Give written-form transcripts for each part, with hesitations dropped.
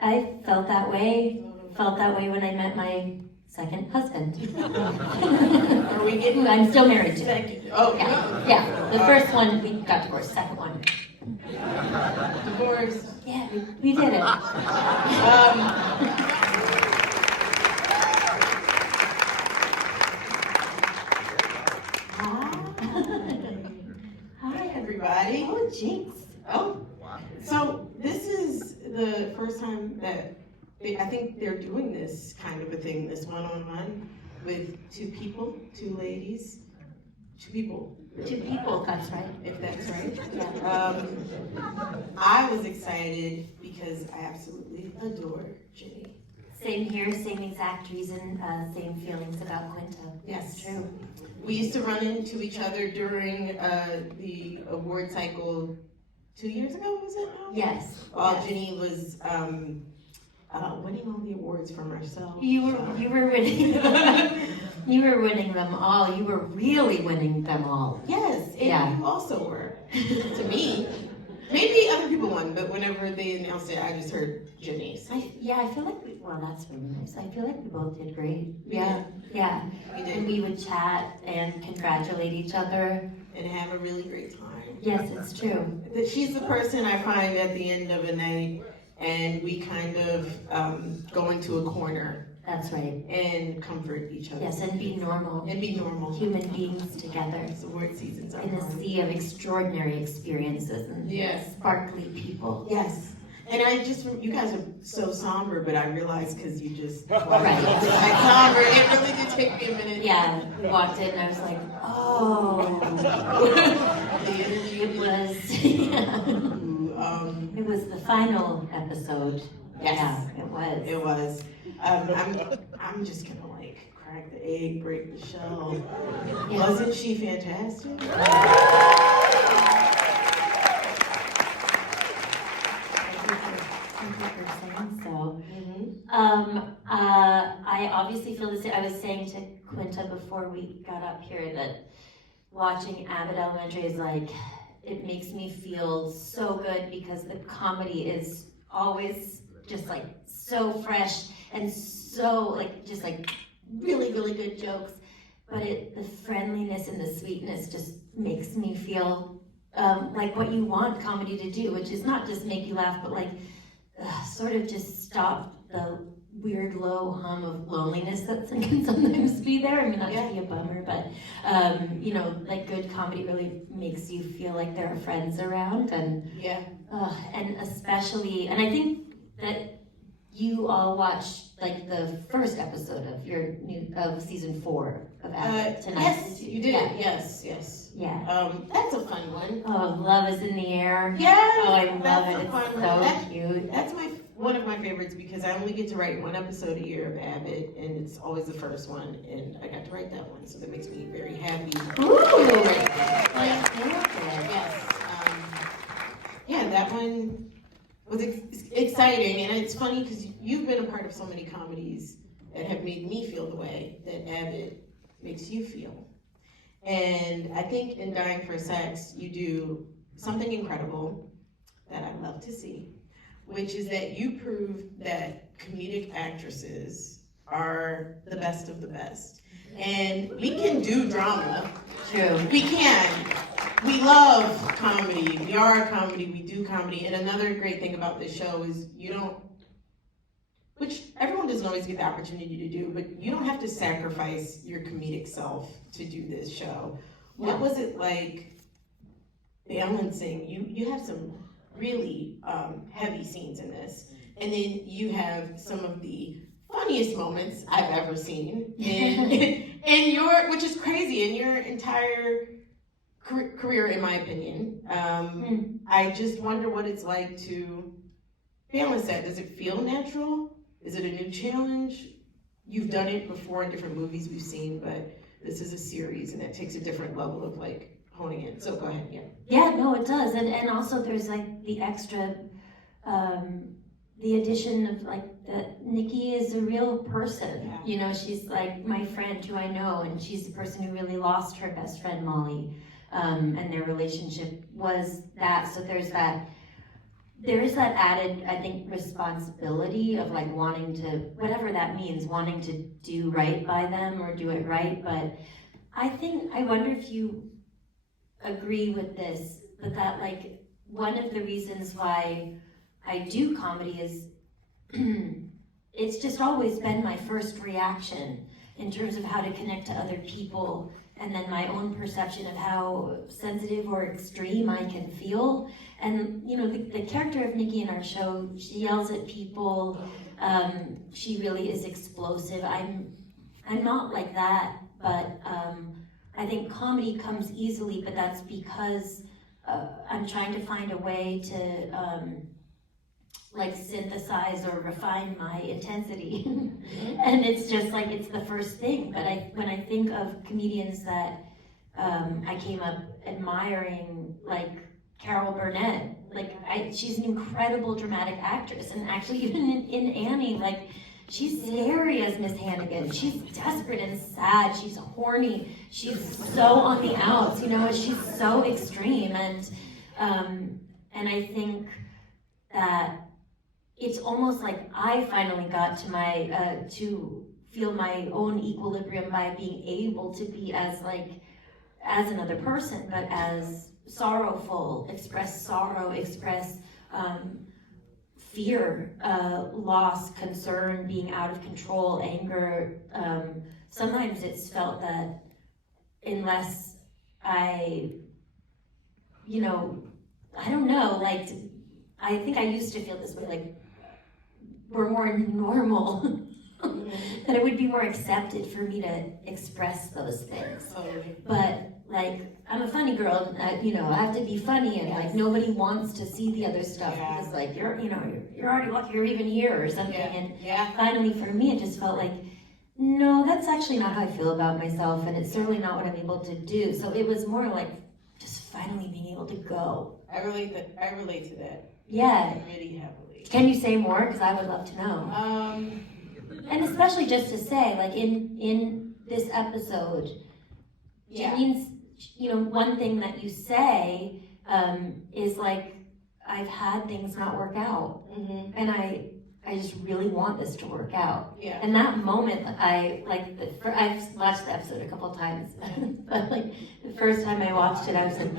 I felt that way when I met my second husband. Are we getting? I'm still married to. Oh, Yeah. The first one we got divorced. Second one. Divorce. Yeah, we did it. Hi, everybody. Oh, jinx. Oh, so this is the first time that I think they're doing this kind of a thing, this one-on-one with two people, two ladies, two people. Two people, that's right. If that's right. Yeah. I was excited because I absolutely adore Ginny. Same here, same exact reason, same feelings about Quinta. Yes. True. We used to run into each other during the award cycle 2 years ago, was it now? Yes. While Yes. Ginny was winning all the awards from herself. You were winning. You were winning them all. You were really winning them all. Yes, and Yeah. you also were. To me. Maybe other people won, but whenever they announced it, I just heard Ginny's. I feel like that's really nice. I feel like we both did great. We Yeah. We did. And we would chat and congratulate each other. And have a really great time. Yes, it's true. That she's the person I find at the end of a night, and we kind of go into a corner That's right. and comfort each other. Yes, and be normal. And be normal. Human beings together. The award seasons are In a hard. sea of extraordinary experiences and Yes. sparkly people. Yes. And you guys are so somber, but I realized because you just Right. like somber, it really did take me a minute. Yeah, walked in and I was like, oh. The energy. It was, it was the final episode. Yes. Yeah, it was. It was. I'm just gonna like crack the egg, break the shell. Yeah. Wasn't she fantastic? Thank you for saying so. Mm-hmm. I obviously feel the same. I was saying to Quinta before we got up here that watching Abbott Elementary is like, it makes me feel so good because the comedy is always just like so fresh and so like just like really, really good jokes. But the friendliness and the sweetness just makes me feel like what you want comedy to do, which is not just make you laugh, but like sort of just stop the weird low hum of loneliness that can sometimes be there. I mean, that can be a bummer, but like good comedy really makes you feel like there are friends around, and and especially, and I think that you all watched like the first episode of season 4 of Abbott tonight. Yes, you did. Yeah. Yes. Yeah. That's a fun one. Oh, Love is in the Air. Yes. Oh, I love that's it. a It's fun so one. cute. That's one of my favorites because I only get to write one episode a year of Abbott, and it's always the first one, and I got to write that one, so that makes me very happy. Ooh. Yes. Yeah, that one was exciting, and it's funny because you've been a part of so many comedies that have made me feel the way that Abbott makes you feel. And I think in Dying for Sex, you do something incredible that I love to see, which is that you prove that comedic actresses are the best of the best. And we can do drama. True. We can. We love comedy. We are a comedy. We do comedy. And another great thing about this show is which everyone doesn't always get the opportunity to do, but you don't have to sacrifice your comedic self to do this show. What was it like balancing? You have some really heavy scenes in this, and then you have some of the funniest moments I've ever seen in your, which is crazy, in your entire career, in my opinion. I just wonder what it's like to balance that. Does it feel natural? Is it a new challenge? You've done it before in different movies we've seen, but this is a series, and it takes a different level of like honing it. So go ahead, Yeah, no, it does, and also there's like the extra, the addition of like that Nikki is a real person. Yeah. You know, she's like my friend who I know, and she's the person who really lost her best friend Molly, and their relationship was that. So there's that there is that added, I think, responsibility of like wanting to, whatever that means, wanting to do right by them or do it right. But I wonder if you agree with this, but that like one of the reasons why I do comedy is it's just always been my first reaction in terms of how to connect to other people, and then my own perception of how sensitive or extreme I can feel. And you know, the character of Nikki in our show, she yells at people, she really is explosive. I'm not like that, but I think comedy comes easily, but that's because I'm trying to find a way to like synthesize or refine my intensity. And it's just like, it's the first thing. But when I think of comedians that I came up admiring, like Carol Burnett, she's an incredible dramatic actress. And actually even in Annie, like, she's scary as Miss Hannigan. She's desperate and sad. She's horny. She's so on the outs, you know, she's so extreme. And I think that it's almost like I finally got to my, to feel my own equilibrium by being able to be as another person, but as sorrowful, express sorrow, express fear, loss, concern, being out of control, anger. Sometimes it's felt that unless I don't know, like, I think I used to feel this way, like, we're more normal, that it would be more accepted for me to express those things. But, like, I'm a funny girl, and, I have to be funny, and, like, nobody wants to see the other stuff, because, like, you're already lucky you're even here, or something, and finally, for me, it just felt like, no, that's actually not how I feel about myself, and it's certainly not what I'm able to do. So it was more like just finally being able to go. I relate to that. Yeah. Really heavily. Can you say more? Because I would love to know. And especially just to say, like, in this episode, Janine's, one thing that you say is like, I've had things not work out, and I just really want this to work out. Yeah. And that moment, I've watched the episode a couple times, but like the first time I watched it, I was like,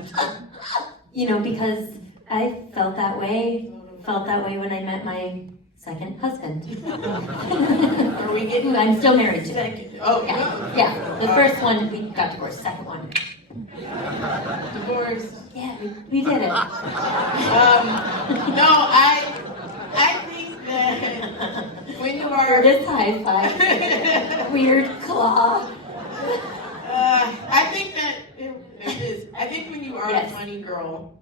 because I felt that way when I met my second husband. Are we getting? I'm still married to. Second. Oh, yeah. No. Yeah. The first one we got divorced. Second one. Divorced. Yeah, we did it. No, I think that when you are this high five, weird claw. I think that it is. I think when you are a funny girl,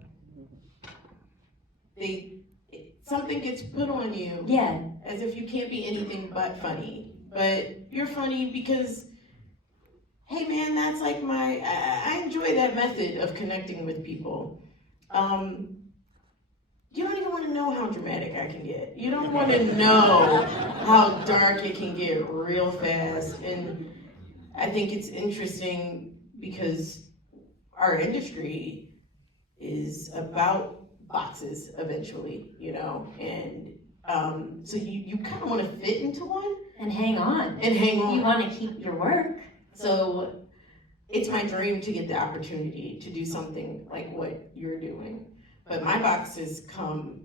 something gets put on you. Yeah. As if you can't be anything but funny. But you're funny because, hey man, that's like I enjoy that method of connecting with people. You don't even want to know how dramatic I can get. You don't want to know how dark it can get real fast. And I think it's interesting because our industry is about boxes eventually, and so you kind of want to fit into one. And hang on. You want to keep your work. So it's my dream to get the opportunity to do something like what you're doing. But my boxes come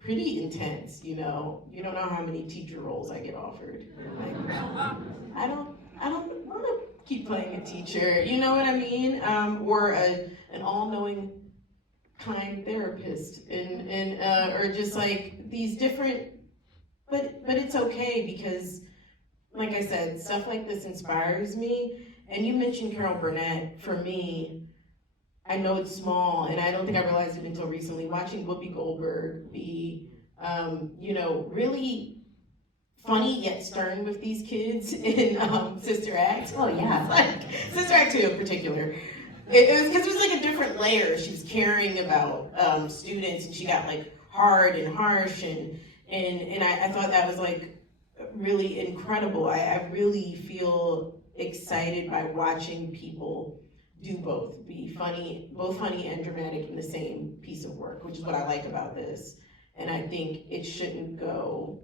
pretty intense, You don't know how many teacher roles I get offered. Like, I don't want to keep playing a teacher, you know what I mean? Or an all-knowing kind therapist, and or just like these different. But it's okay because, like I said, stuff like this inspires me. And you mentioned Carol Burnett. For me, I know it's small, and I don't think I realized it until recently. Watching Whoopi Goldberg be, really funny yet stern with these kids in Sister Act. Oh yeah, like Sister Act 2 in particular. It was because it was like a different layer. She was caring about students, and she got like hard and harsh, and I thought that was like really incredible. I really feel excited by watching people do both, be funny, both funny and dramatic in the same piece of work, which is what I like about this. and I think it shouldn't go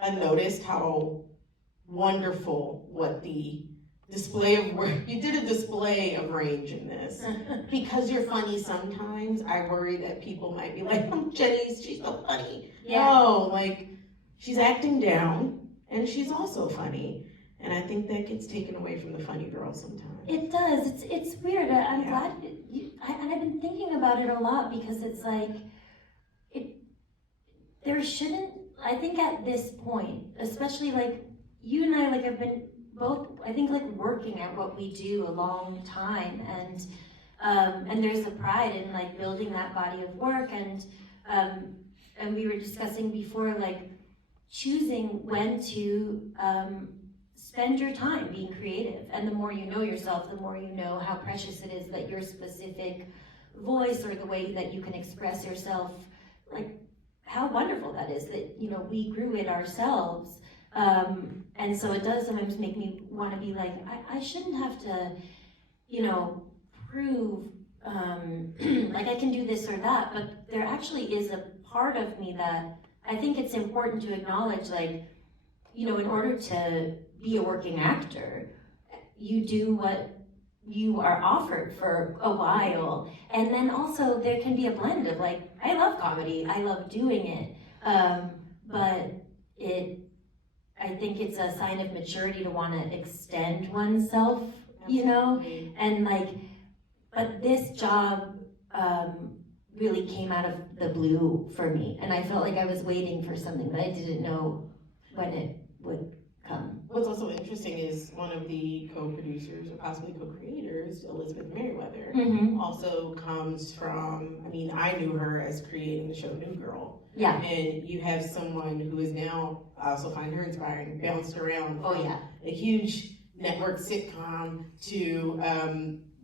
unnoticed how wonderful what the display of work, you did a display of range in this. Because you're funny sometimes, I worry that people might be like, oh, Jenny's, she's so funny. Yeah. No, like, she's acting down, and she's also funny. And I think that gets taken away from the funny girl sometimes. It does. It's weird. I'm Yeah. glad and I've been thinking about it a lot because it's like there shouldn't. I think at this point, especially like you and I, like have been both. I think like working at what we do a long time, and there's a pride in like building that body of work, and we were discussing before like choosing when to spend your time being creative. And the more you know yourself, the more you know how precious it is that your specific voice or the way that you can express yourself, like how wonderful that is that, you know, we grew it ourselves. And so it does sometimes make me want to be like, I shouldn't have to, you know, prove like I can do this or that, but there actually is a part of me that I think it's important to acknowledge, like, you know, in order to be a working actor, you do what you are offered for a while. And then also there can be a blend of like, I love comedy, I love doing it, but I think it's a sign of maturity to want to extend oneself, you know? And like, but this job really came out of the blue for me. And I felt like I was waiting for something, but I didn't know when it would come. What's also interesting is one of the co-producers or possibly co-creators, Elizabeth Merriweather, also comes from, I mean, I knew her as creating the show New Girl. Yeah. And you have someone who is now, I also find her inspiring, bounced around Oh yeah. a huge network sitcom to,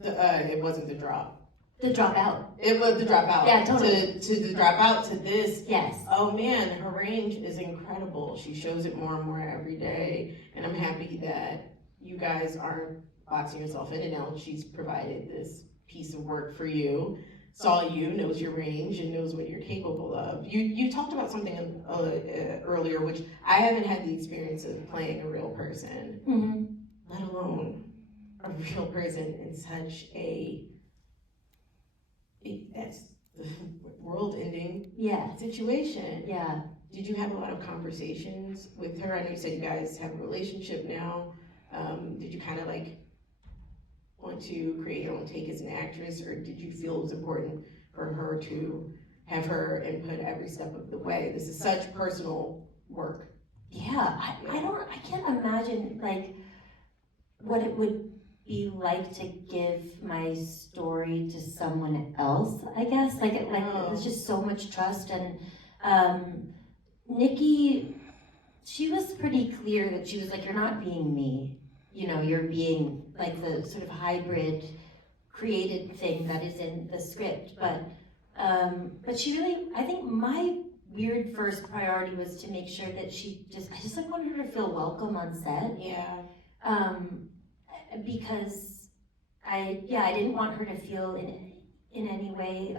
it wasn't The Drop. The Dropout. It was The Dropout. Yeah, totally. To The Dropout, to this. Yes. Oh man, her range is incredible. She shows it more and more every day. And I'm happy that you guys aren't boxing yourself in and out. She's provided this piece of work for you, saw you, knows your range, and knows what you're capable of. You talked about something earlier, which I haven't had the experience of playing a real person, let alone a real person in such that's the world-ending situation. Yeah. Did you have a lot of conversations with her? I know you said you guys have a relationship now. Did you kind of like want to create your own take as an actress, or did you feel it was important for her to have her input every step of the way? This is such personal work. Yeah, I can't imagine like what it would be like to give my story to someone else, I guess. Like it was just so much trust. And Nikki, she was pretty clear that she was like, you're not being me, you know, you're being like the sort of hybrid created thing that is in the script. But she really, I think my weird first priority was to make sure that I just like wanted her to feel welcome on set. Yeah. Because I didn't want her to feel in any way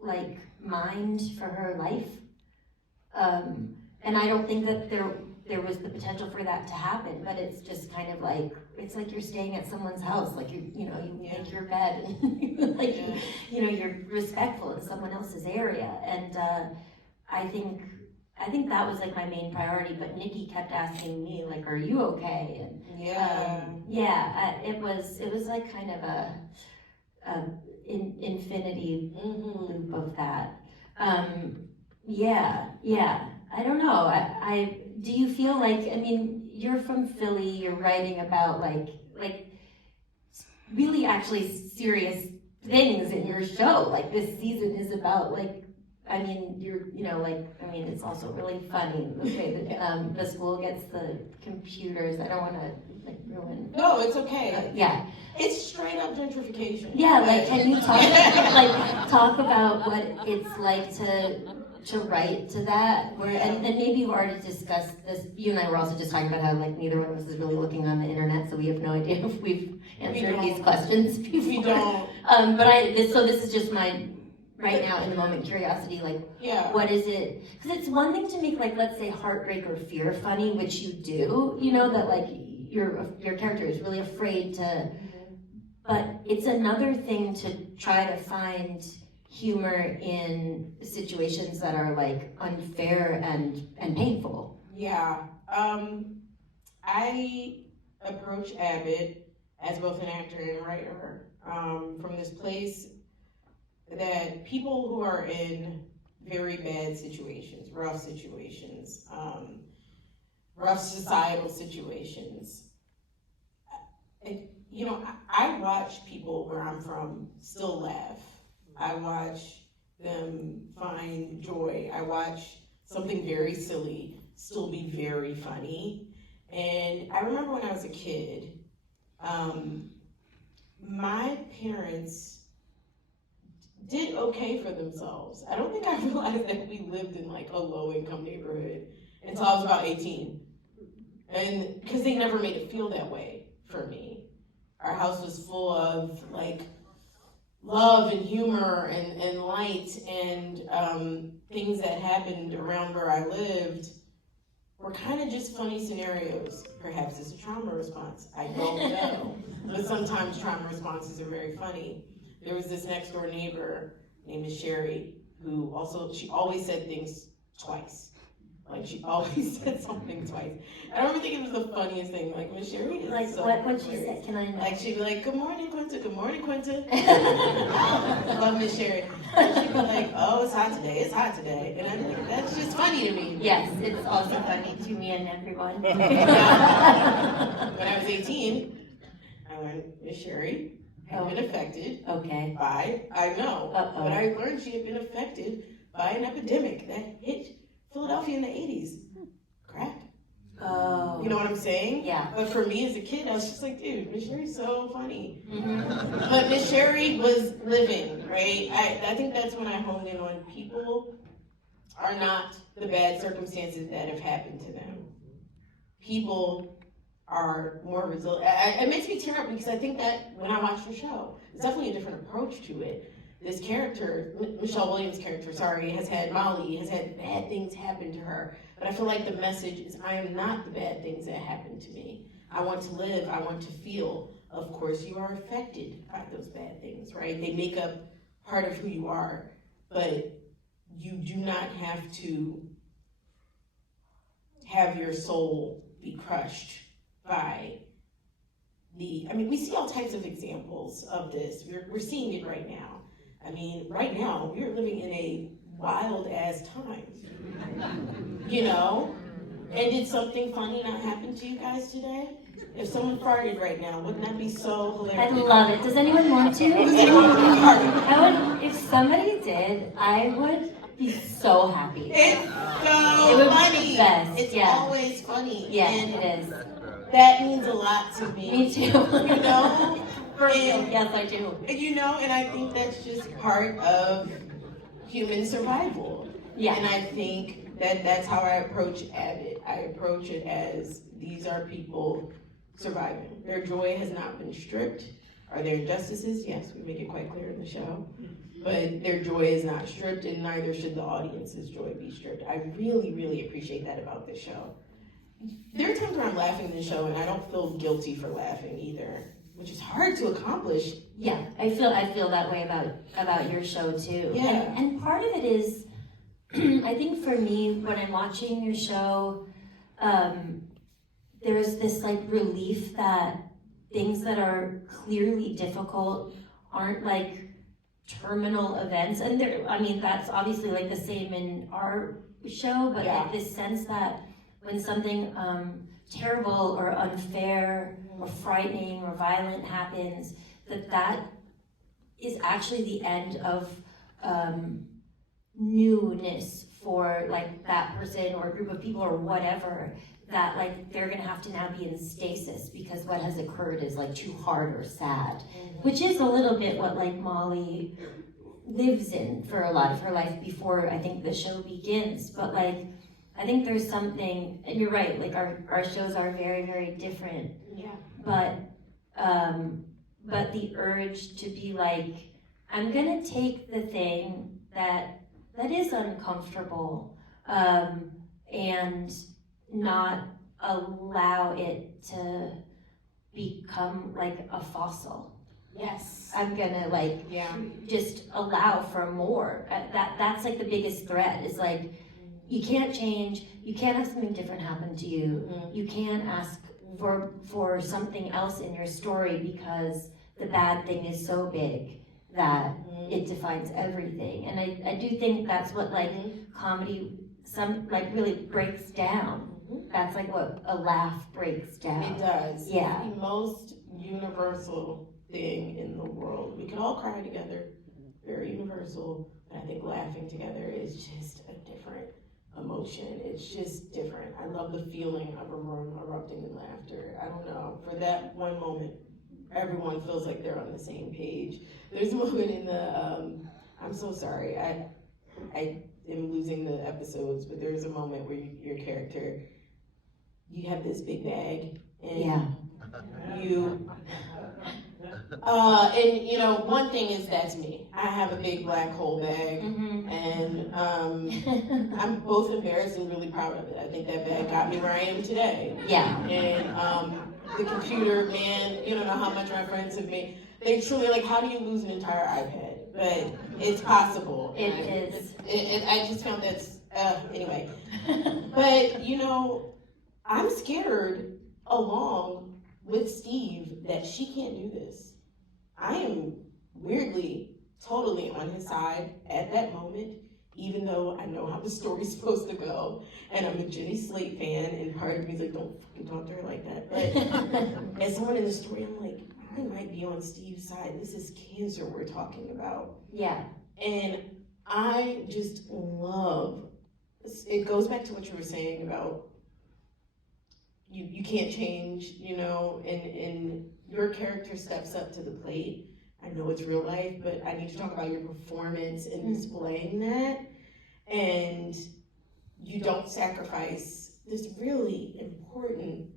like mined for her life, and I don't think that there was the potential for that to happen. But it's just kind of like it's like you're staying at someone's house, like you make your bed, and like you know you're respectful in someone else's area, and I think that was like my main priority, but Nikki kept asking me like, "Are you okay?" And it was like kind of a infinity loop of that. I don't know. I do you feel like, I mean, you're from Philly. You're writing about like really actually serious things in your show. Like this season is about like. I mean, it's also really funny the way that the school gets the computers. I don't want to like ruin. No, it's okay. Yeah, it's straight up gentrification. Yeah, like can you talk about what it's like to write to that? And maybe you've already discussed this. You and I were also just talking about how like neither one of us is really looking on the internet, so we have no idea if we've answered these questions before. We don't. But this is just my right now in the moment curiosity, like Yeah. what is it? Because it's one thing to make, like, let's say heartbreak or fear funny, which you do, you know, that like your character is really afraid to, but it's another thing to try to find humor in situations that are like unfair and painful. Yeah. I approach Abbott as both an actor and a writer from this place that people who are in very bad situations, rough societal situations, you know, I watch people where I'm from still laugh. I watch them find joy. I watch something very silly still be very funny. And I remember when I was a kid, my parents did okay for themselves. I don't think I realized that we lived in like a low income neighborhood until I was about 18. And because they never made it feel that way for me. Our house was full of like love and humor and light, and things that happened around where I lived were kind of just funny scenarios. Perhaps it's a trauma response. I don't know. But sometimes trauma responses are very funny. There was this next door neighbor named Miss Sherry who she always said things twice. Like she always said something twice. I remember thinking it was the funniest thing. Like Miss Sherry is Like so what she said? Can I know? Like she'd be like, "Good morning, Quinta. Good morning, Quinta." I love Miss Sherry. And she'd be like, "Oh, it's hot today. It's hot today." And I'm like, that's just funny to me. Yes, it's also funny to me and everyone. When I was 18, I learned Miss Sherry had been affected Okay. by, I know, Uh-oh. but I learned she had been affected by an epidemic that hit Philadelphia in the 80s. Crack. Oh. You know what I'm saying? Yeah. But for me as a kid, I was just like, dude, Miss Sherry's so funny. Mm-hmm. But Miss Sherry was living, right? I think that's when I honed in on people are not the bad circumstances that have happened to them. People are more resilient. It makes me tear up because I think that when I watch the show, it's definitely a different approach to it. This character, Michelle Williams' character, has had bad things happen to her. But I feel like the message is I am not the bad things that happened to me. I want to live, I want to feel. Of course, you are affected by those bad things, right? They make up part of who you are, but you do not have to have your soul be crushed by we see all types of examples of this. We're seeing it right now. I mean, right now, we're living in a wild-ass time, you know? And did something funny not happen to you guys today? If someone farted right now, wouldn't that be so hilarious? I'd love it. Does anyone want to? Does anyone fart? If somebody did, I would be so happy. It's so It would be funny. the best, It's yeah. always funny. Yeah, and it is. that means a lot to me. Me too. You know? For real. And- Yes, I do. You know, and I think that's just part of human survival. Yeah. And I think that's how I approach Abbott. I approach it as these are people surviving. Their joy has not been stripped. Are there injustices? Yes, we make it quite clear in the show. But their joy is not stripped, and neither should the audience's joy be stripped. I really, really appreciate that about this show. There are times where I'm laughing in the show, and I don't feel guilty for laughing either, which is hard to accomplish. Yeah, I feel that way about your show too. Yeah. And part of it is, I think for me, when I'm watching your show, there's this like relief that things that are clearly difficult aren't like terminal events. And that's obviously like the same in our show, but Yeah. like this sense that when something terrible or unfair or frightening or violent happens, that is actually the end of newness for like that person or a group of people or whatever, that like they're gonna have to now be in stasis because what has occurred is like too hard or sad, which is a little bit what like Molly lives in for a lot of her life before I think the show begins. But like I think there's something, and you're right, like our shows are very, very different. Yeah. But the urge to be like, I'm gonna take the thing that is uncomfortable, and not allow it to become like a fossil. Yes. I'm gonna like just allow for more. That's like the biggest threat is like you can't change, you can't have something different happen to you, you can't ask for something else in your story because the bad thing is so big that it defines everything. And I do think that's what like comedy really breaks down. That's like what a laugh breaks down. It does. Yeah. It's the most universal thing in the world. We can all cry together, very universal, but I think laughing together is just a different emotion. It's just different. I love the feeling of a room erupting in laughter. I don't know, for that one moment, everyone feels like they're on the same page. There's a moment in the, I'm so sorry, I am losing the episodes, but there's a moment where your character, you have this big bag, and and you know, one thing is that's me. I have a big black hole bag, and I'm both embarrassed and really proud of it. I think that bag got me where I am today. Yeah. And the computer, man, you don't know how much my friends have made. They truly like, how do you lose an entire iPad? But it's possible. It is. I just found that's anyway. But you know, I'm scared along with Steve that she can't do this. I am weirdly, totally on his side at that moment, even though I know how the story's supposed to go. And I'm a Jenny Slate fan, and part of me is like, don't fucking talk to her like that. But as someone in the story, I'm like, I might be on Steve's side. This is cancer we're talking about. Yeah. And I just love, it goes back to what you were saying about you can't change, you know, and your character steps up to the plate. I know it's real life, but I need to talk about your performance in displaying that. And you don't sacrifice this really important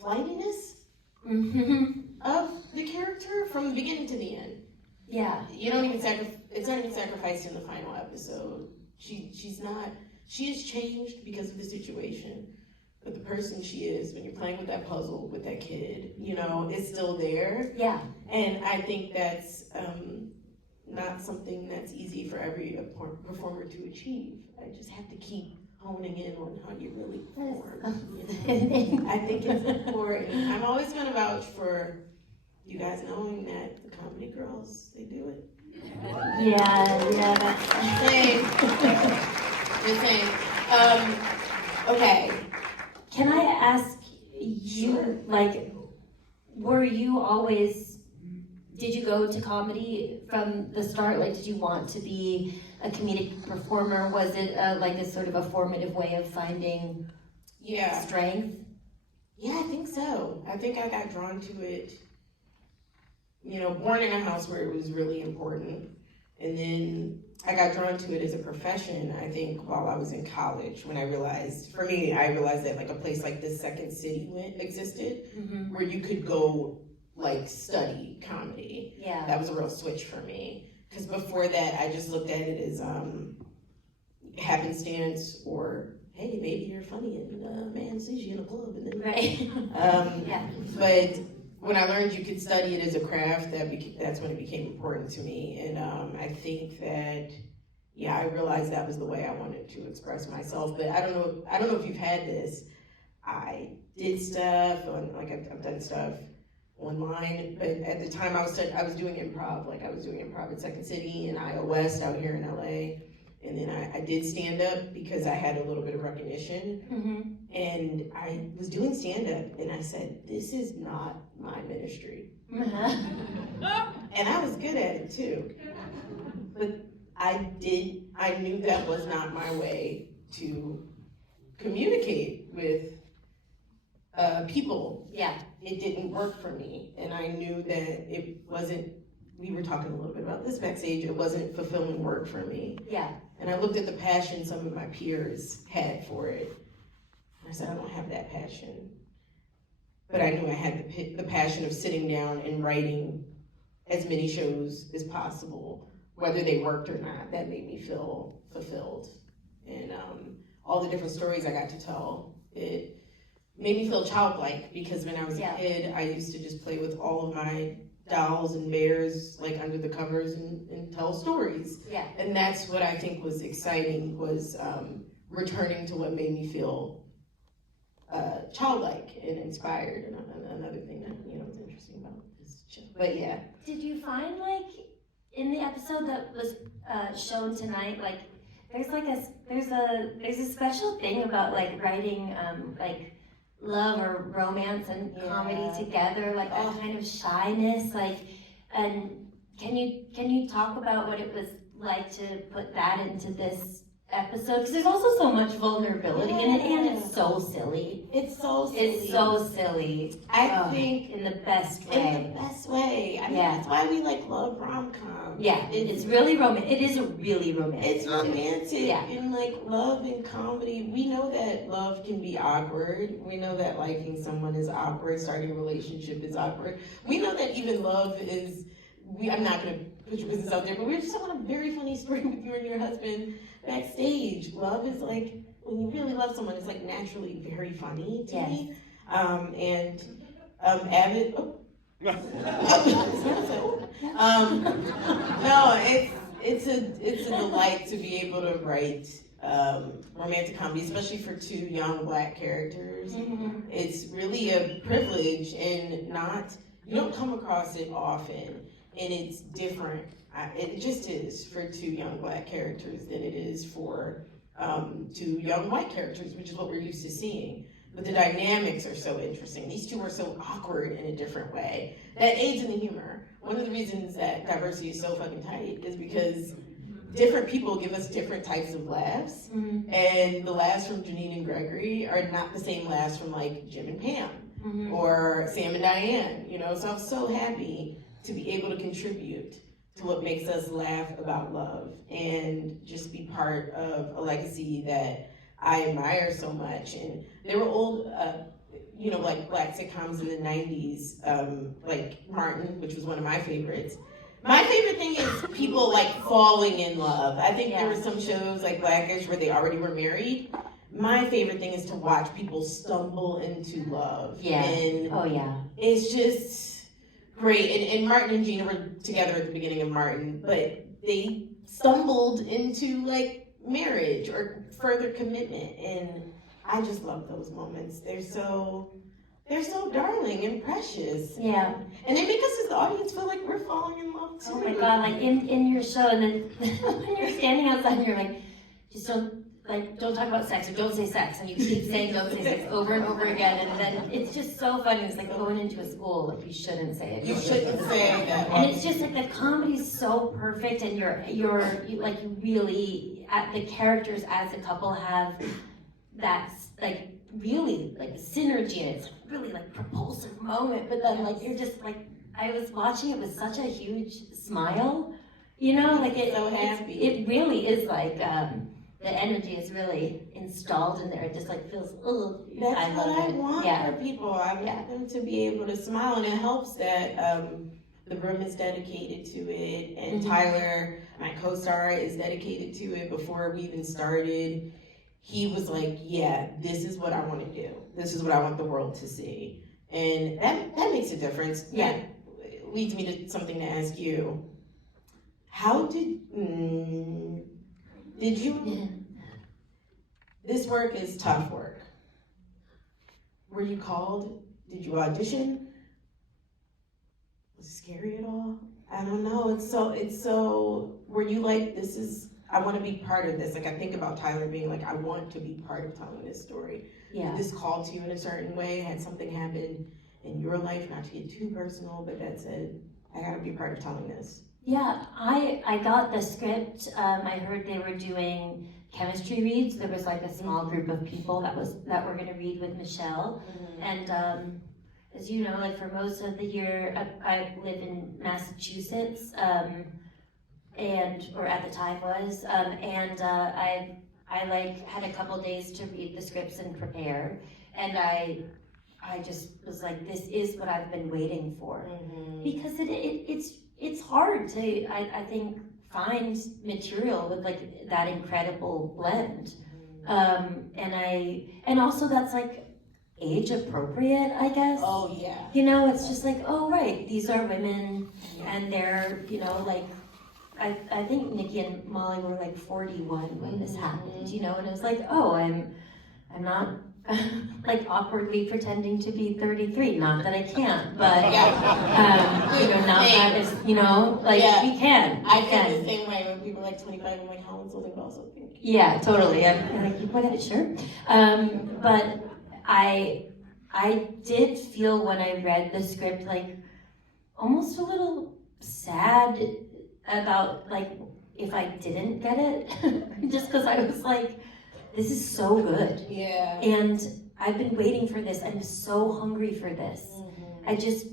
flightiness of the character from the beginning to the end. Yeah. You don't even it's not even sacrificed in the final episode. She is changed because of the situation, but the person she is, when you're playing with that puzzle with that kid, you know, is still there. Yeah. And I think that's not something that's easy for every performer to achieve. I just have to keep honing in on how you really perform. You know? I think it's important. I'm always going to vouch for you guys knowing that the comedy girls, they do it. Yeah, that's The same. Okay. Can I ask you, like, were you always, did you go to comedy from the start? Like, did you want to be a comedic performer? Was it like a sort of a formative way of finding strength? Yeah, I think so. I think I got drawn to it, you know, born in a house where it was really important. And then I got drawn to it as a profession, I think, while I was in college, when I realized that like a place like this Second City existed, where you could go like study comedy. Yeah. That was a real switch for me. Because before that, I just looked at it as happenstance, or hey, maybe you're funny and a man sees you in a club. And then, right. Yeah. But when I learned you could study it as a craft, that's when it became important to me. And I think that, I realized that was the way I wanted to express myself. But I don't know if you've had this. I did stuff on, like I've done stuff online, but at the time I was doing improv. Like I was doing improv at Second City and IO West out here in LA. And then I did stand up because I had a little bit of recognition. And I was doing stand up and I said, this is not my ministry. And I was good at it too. But I knew that was not my way to communicate with people. Yeah. It didn't work for me. And I knew that it wasn't, we were talking a little bit about this backstage, it wasn't fulfilling work for me. Yeah. And I looked at the passion some of my peers had for it. I said, I don't have that passion. But I knew I had the passion of sitting down and writing as many shows as possible, whether they worked or not. That made me feel fulfilled. And all the different stories I got to tell, it made me feel childlike, because when I was a kid, I used to just play with all of my dolls and bears, like under the covers, and tell stories. Yeah. And that's what I think was exciting, was returning to what made me feel childlike and inspired. And another thing that, is interesting about this show. But yeah. Did you find, like, in the episode that was shown tonight, like, there's a special thing about, like, writing like love or romance and comedy together, like that kind of shyness, like, and can you talk about what it was like to put that into this episode? Because there's also so much vulnerability in it, and it's so silly. It's so silly. I think in the best way. In the best way. I mean, that's why we love rom-com. Yeah, it's really romantic. It is really romantic. It's romantic. Yeah. And love and comedy. We know that love can be awkward. We know that liking someone is awkward. Starting a relationship is awkward. We know that even love is. I'm not gonna put your business out there, but we're just telling a very funny story with you and your husband backstage. Love is like, when you really love someone, it's like naturally very funny to me. And Abbott. No, it's a delight to be able to write romantic comedy, especially for two young Black characters. Mm-hmm. It's really a privilege, and you don't come across it often, and it's different. It just is for two young Black characters than it is for two young white characters, which is what we're used to seeing. But the dynamics are so interesting. These two are so awkward in a different way. That aids in the humor. One of the reasons that diversity is so fucking tight is because different people give us different types of laughs. Mm-hmm. And the laughs from Janine and Gregory are not the same laughs from like Jim and Pam, mm-hmm. or Sam and Diane, So I'm so happy to be able to contribute to what makes us laugh about love and just be part of a legacy that I admire so much. And there were old, like Black sitcoms in the 90s, like Martin, which was one of my favorites. My favorite thing is people falling in love. I think there were some shows like Blackish where they already were married. My favorite thing is to watch people stumble into love. Yeah. And it's just great. And Martin and Gina were together at the beginning of Martin, but they stumbled into marriage or further commitment, and I just love those moments. They're so darling and precious. Yeah. And they make us as the audience feel like we're falling in love too. Oh my God, in your show, and then when you're standing outside and you're like, just don't talk about sex, or don't say sex, and you keep saying don't say sex over and over again, and then it's just so funny. It's like going into a school, you shouldn't say it. You shouldn't say that. And it's just the comedy's so perfect, and you really, the characters as a couple have that really synergy, and it's really propulsive moment, but then you're just I was watching it with such a huge smile, it's so happy. It really is the energy is really installed in there. It just feels, That's what I want for people. I want them to be able to smile, and it helps that the room is dedicated to it, and mm-hmm. Tyler, my co-star, is dedicated to it. Before we even started, he was like, this is what I want to do. This is what I want the world to see. And that makes a difference. Yeah. That leads me to something to ask you. How did you, this work is tough work. Were you called? Did you audition? Was it scary at all? I don't know. It's so, were you I want to be part of this. I think about Tyler being I want to be part of telling this story. Yeah. Did this call to you in a certain way? Had something happen in your life, not to get too personal, but that said, I got to be part of telling this? Yeah, I got the script. I heard they were doing chemistry reads. There was a small group of people that were going to read with Michelle. Mm-hmm. And as you know, for most of the year, I live in Massachusetts, or at the time was, and I had a couple days to read the scripts and prepare, and I just was this is what I've been waiting for. Mm-hmm. Because it's hard to, I think, find material with like that incredible blend. And also that's like age appropriate, I guess. Oh, yeah. You know, it's just like, oh, right, these are women, and they're, you know, like, I think Nikki and Molly were like 41 when this happened, you know, and it was like, oh, I'm not like awkwardly pretending to be 33, not that I can't, but, you know, not that it's, you know, like, we can. I feel the same way when people are like 25, I'm like, how old are they also think? Yeah, totally, I'm like, what, sure. But I did feel when I read the script, like, almost a little sad about, like, if I didn't get it, just because I was like, this is so good. Yeah. And I've been waiting for this. I'm so hungry for this. I'm just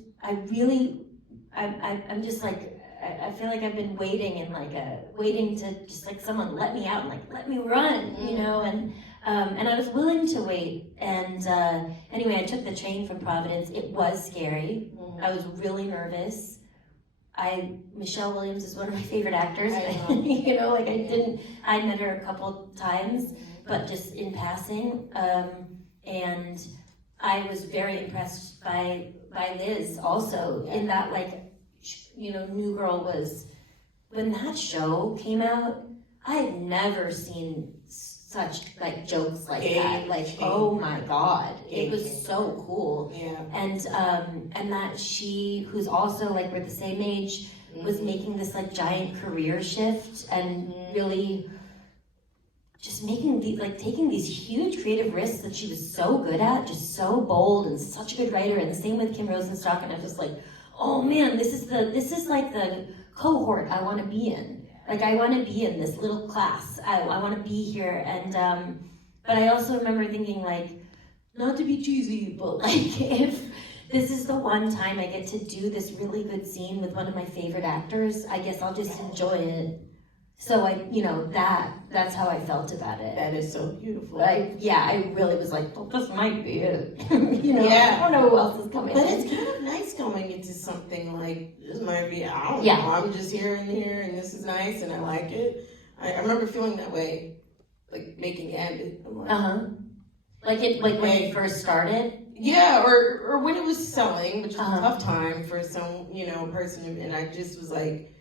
like, I feel like I've been waiting and like waiting to just like someone let me out and like let me run, you know, and I was willing to wait. And anyway, I took the train from Providence. It was scary. I was really nervous. Michelle Williams is one of my favorite actors. You know, like I met her a couple times, but just in passing. And I was very impressed by Liz also in that, like, you know, New Girl was, when that show came out, I had never seen such like jokes like that. Like, oh my God, it was so cool. Yeah. And that she, who's also like we're the same age, was making this like giant career shift and really just making taking these huge creative risks that she was so good at, just so bold and such a good writer. And the same with Kim Rosenstock. And I was just like, oh man, this is like the cohort I want to be in. Like, I want to be in this little class. I want to be here. And but I also remember thinking, like, not to be cheesy, but like, if this is the one time I get to do this really good scene with one of my favorite actors, I guess I'll just enjoy it. So you know, that's how I felt about it. That is so beautiful. I really was like, well, this might be it. You know, Yeah. I don't know who else is coming. But it's kind of nice going into something like, this might be, I don't know, I'm just here and this is nice and I like it. I remember feeling that way, like making Abbott. Like when you first started? Yeah, or when it was selling, which was a tough time for some, you know, person, and I just was like,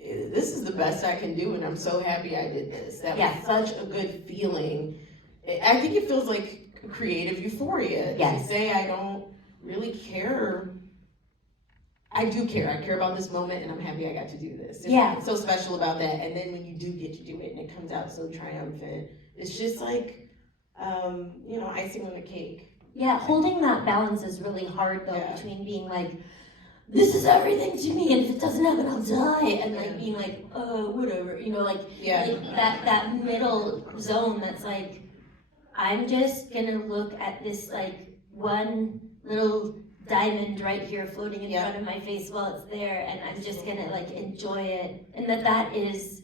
this is the best I can do, and I'm so happy I did this. That was such a good feeling. I think it feels like creative euphoria. Yes. To say I don't really care. I do care. I care about this moment, and I'm happy I got to do this. There's something so special about that. And then when you do get to do it, and it comes out so triumphant, it's just like, you know, icing on the cake. Yeah, holding that balance is really hard though, between being like, this is everything to me, and if it doesn't happen, I'll die, and like being like, whatever, you know, like, like that middle zone that's like, I'm just gonna look at this like one little diamond right here floating in front of my face while it's there, and I'm just gonna like enjoy it, and that is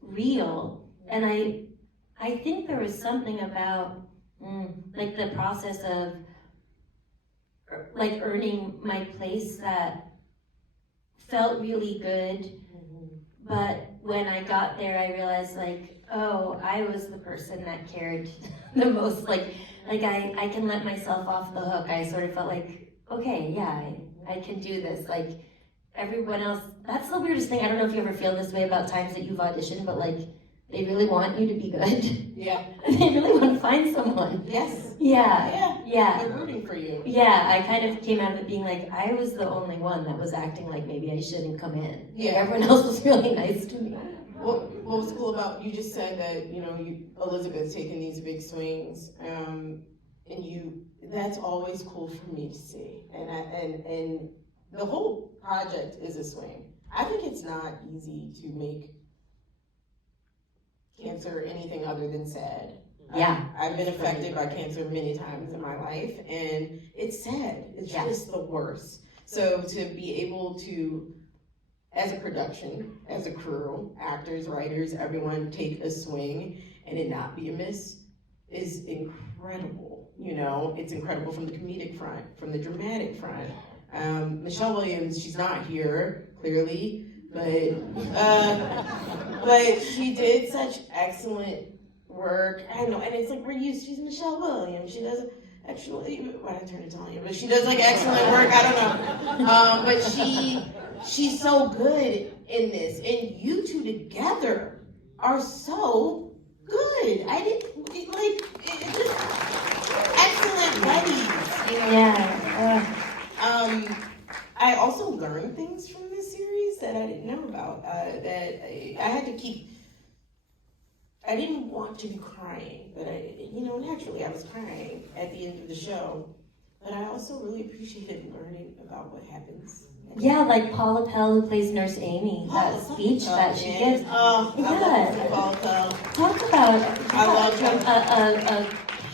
real. And I think there was something about like the process of like earning my place that felt really good, but when I got there I realized like, oh, I was the person that cared the most, like I can let myself off the hook. I sort of felt like, okay, yeah, I can do this. Like everyone else, that's the weirdest thing. I don't know if you ever feel this way about times that you've auditioned, but like they really want you to be good. Yeah. They really want to find someone. Yes. Yeah. They're rooting for you. Yeah, I kind of came out of it being like, I was the only one that was acting like maybe I shouldn't come in. Yeah. Everyone else was really nice to me. What was cool about, you just said that, you know, Elizabeth's taking these big swings, and that's always cool for me to see. And the whole project is a swing. I think it's not easy to make cancer anything other than sad. Yeah. I've been affected by cancer many times in my life, and it's sad. It's just the worst. So to be able to, as a production, as a crew, actors, writers, everyone take a swing and it not be a miss is incredible. You know, it's incredible from the comedic front, from the dramatic front. Michelle Williams, she's not here, clearly, but she did such excellent work. I know, and it's like she's Michelle Williams. She does actually, why did I turn Italian? But she does like excellent work. I don't know, but she's so good in this, and you two together are so good. I didn't just excellent buddies. Yeah. I also learned things from this series that I didn't know about. That I had to keep. I didn't want to be crying, but naturally I was crying at the end of the show. But I also really appreciated learning about what happens. Yeah, like Paula Pell, who plays Nurse Amy, that speech that she gives. Oh, I love Paula Pell. Talk about I love her. a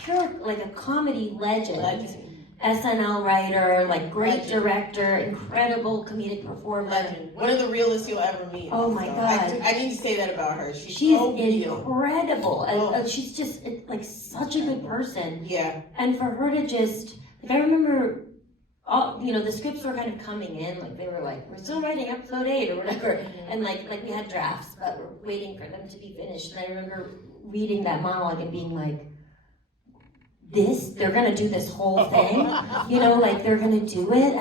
pure, like a comedy legend. SNL writer, like great director, incredible comedic performer. Legend. One of the realest you'll ever meet. Oh my God. I need to say that about her. She's so real. incredible. And she's just like such a good person. Yeah. And for her to just, like, I remember, the scripts were kind of coming in, like they were like, we're still writing episode 8 or whatever. Mm-hmm. And like we had drafts, but we're waiting for them to be finished. And I remember reading that monologue and being like, they're gonna do this whole thing, they're gonna do it,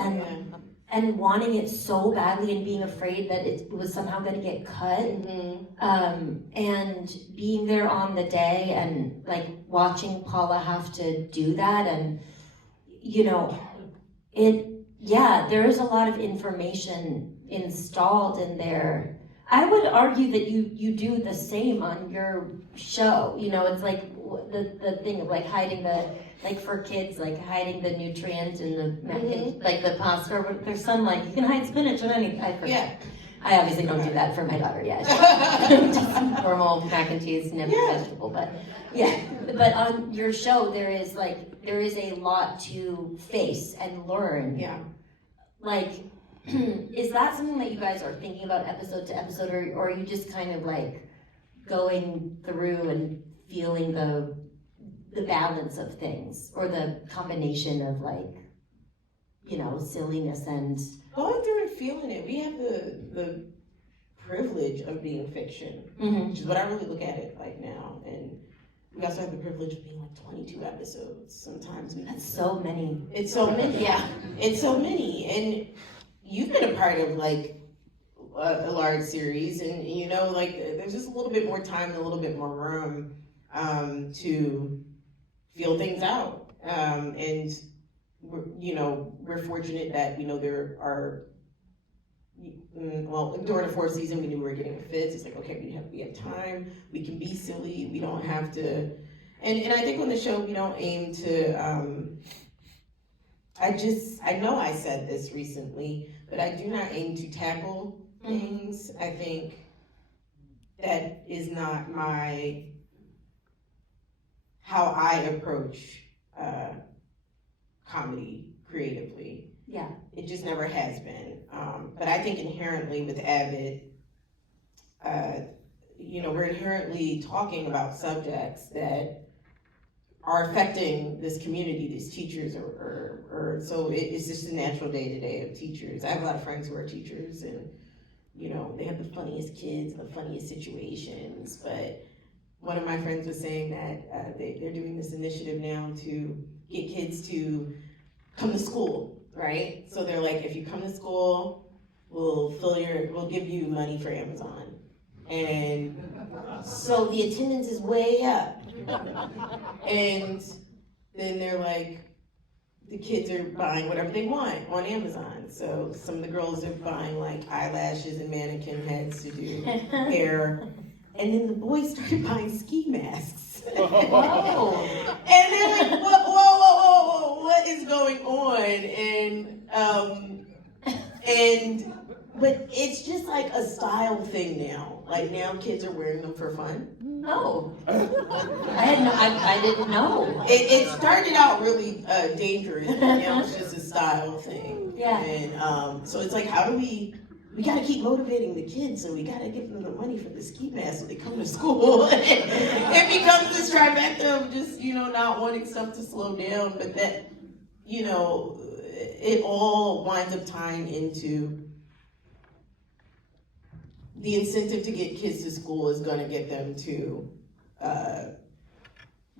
and wanting it so badly and being afraid that it was somehow gonna get cut, and being there on the day and like watching Paula have to do that, and there is a lot of information installed in there. I would argue that you do the same on your show. It's like the thing of like hiding for kids, like hiding the nutrient in the like the pasta. Or there's some like you can hide spinach or anything. I forget. Yeah. I obviously don't do that for my daughter yet. Just normal mac and cheese, never vegetable. But yeah. But on your show, there is a lot to face and learn. Yeah. Like. Is that something that you guys are thinking about episode to episode, or are you just kind of like going through and feeling the balance of things, or the combination of like, silliness and going through and feeling it? We have the privilege of being fiction, which is what I really look at it like now, and we also have the privilege of being like 22 episodes. Sometimes that's so many. It's so many. Yeah, it's so many, and you've been a part of like a large series, and there's just a little bit more time and a little bit more room to feel things out, and we're fortunate that there are during the 4th season we knew we were getting fits. It's like, okay, we have time, we can be silly, we don't have to, and I think on the show we don't aim to I know I said this recently, but I do not aim to tackle things. I think that is not how I approach comedy creatively. Yeah. It just never has been. But I think inherently with Abbott, we're inherently talking about subjects that are affecting this community, these teachers, or so it's just a natural day-to-day of teachers. I have a lot of friends who are teachers, and they have the funniest kids, the funniest situations. But one of my friends was saying that they're doing this initiative now to get kids to come to school, right? So they're like, if you come to school, we'll give you money for Amazon, and so the attendance is way up. And then they're like, the kids are buying whatever they want on Amazon. So some of the girls are buying like eyelashes and mannequin heads to do hair. And then the boys started buying ski masks. Whoa. And they're like, whoa, what is going on? But it's just like a style thing now. Like now kids are wearing them for fun. No. I didn't know. It started out really dangerous, but now it's just a style thing. Yeah. And so it's like, how do we gotta keep motivating the kids, so we gotta give them the money for the ski mask so they come to school. It becomes this trifecta of just, not wanting stuff to slow down, but that, it all winds up tying into the incentive to get kids to school is gonna get them to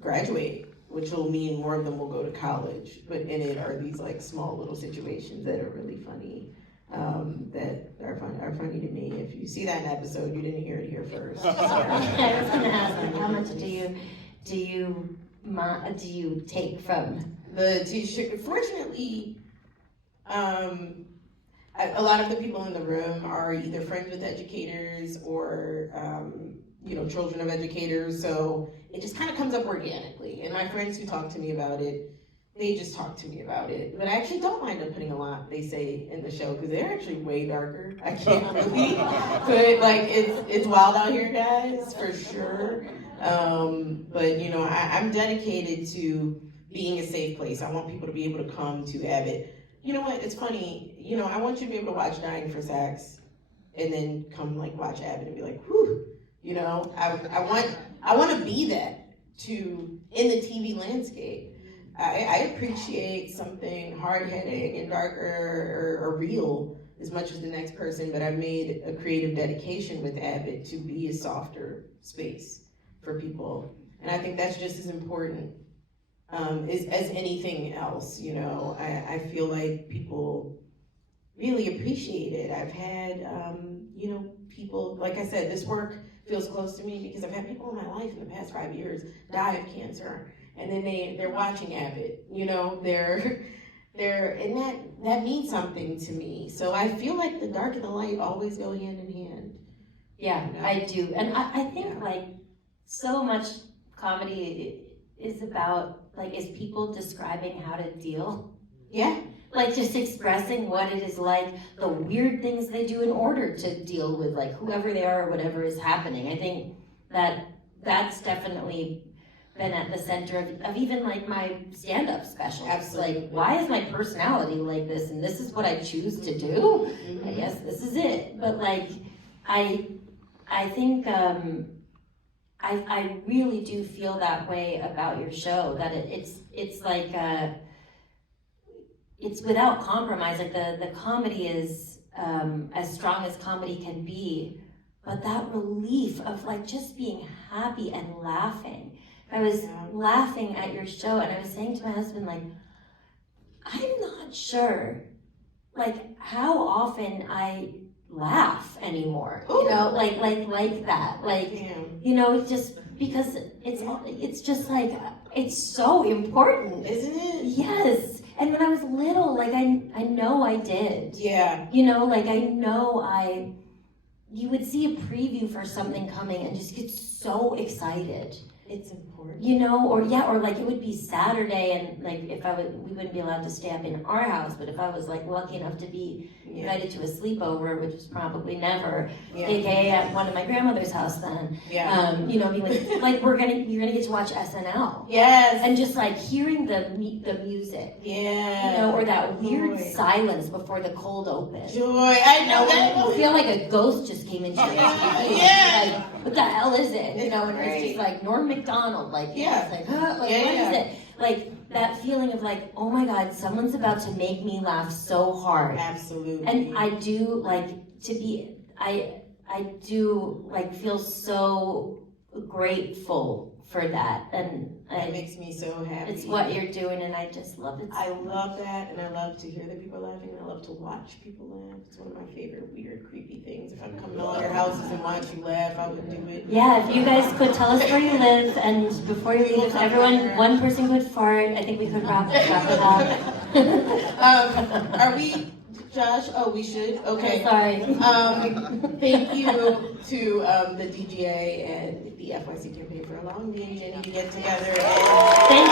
graduate, which will mean more of them will go to college. But in it are these like small little situations that are really funny, that are funny to me. If you see that in episode, you didn't hear it here first. I was gonna ask, like, how much do you take from The teacher? Fortunately, a lot of the people in the room are either friends with educators or children of educators, so it just kind of comes up organically. And my friends who talk to me about it, they just talk to me about it. But I actually don't wind up putting a lot they say in the show, because they're actually way darker. I can't really put, like, it's wild out here, guys, for sure. But I'm dedicated to being a safe place. I want people to be able to come to Abbott. You know what, it's funny, I want you to be able to watch Dying for Sex and then come like watch Abbott and be like, whew, I want to be that in the TV landscape. I appreciate something hard-hitting and darker or real as much as the next person, but I've made a creative dedication with Abbott to be a softer space for people. And I think that's just as important as anything else. I feel like people really appreciate it. I've had, people, like I said, this work feels close to me because I've had people in my life in the past 5 years die of cancer, and then they're watching Abbott. And that means something to me. So I feel like the dark and the light always go hand in hand. Yeah, I do. And I think like so much comedy is about is people describing how to deal. Yeah. Like just expressing what it is like, the weird things they do in order to deal with like whoever they are or whatever is happening. I think that's definitely been at the center of even like my stand-up specials. Absolutely. Like, why is my personality like this and this is what I choose to do? Mm-hmm. I guess this is it. But like, I think I really do feel that way about your show, that it's like it's without compromise. Like the comedy is as strong as comedy can be, but that relief of like just being happy and laughing. I was laughing at your show and I was saying to my husband, like, I'm not sure like how often I laugh anymore. Ooh. Like that. Like, just because it's just like, it's so important. Isn't it? Yes. And when I was little, like I know I did. Yeah. Like I know you would see a preview for something coming and just get so excited. It's important. Or like it would be Saturday and like we wouldn't be allowed to stay up in our house, but if I was like lucky enough to be invited to a sleepover, which was probably never, aka at one of my grandmother's house then. Yeah. Being like you're gonna get to watch SNL. Yes. And just like hearing the music. Yeah. Or that weird Joy. silence before the cold open. Joy. I know that. You feel like a ghost just came into your TV. Yeah. Like, what the hell is it? And Right. it's just like Norm Macdonald. Like, Yeah. it's like, huh? Like, what is it? Like that feeling of like, oh my God, someone's about to make me laugh so hard. Absolutely. And I do like I do like feel so grateful for that, and That makes me so happy. it's what you're doing, and I just love it. I love that, and I love to hear that people are laughing, and I love to watch people laugh. It's one of my favorite weird, creepy things. If I come to all your houses and watch you laugh, I would do it. Yeah, if you guys could tell us where you live, and before you leave, if one person could fart, I think we could wrap it up. Are we, Josh? Oh, we should? Okay. Sorry. Thank you to the DGA and the FYC campaign for allowing me and Jenny to get together. And Thank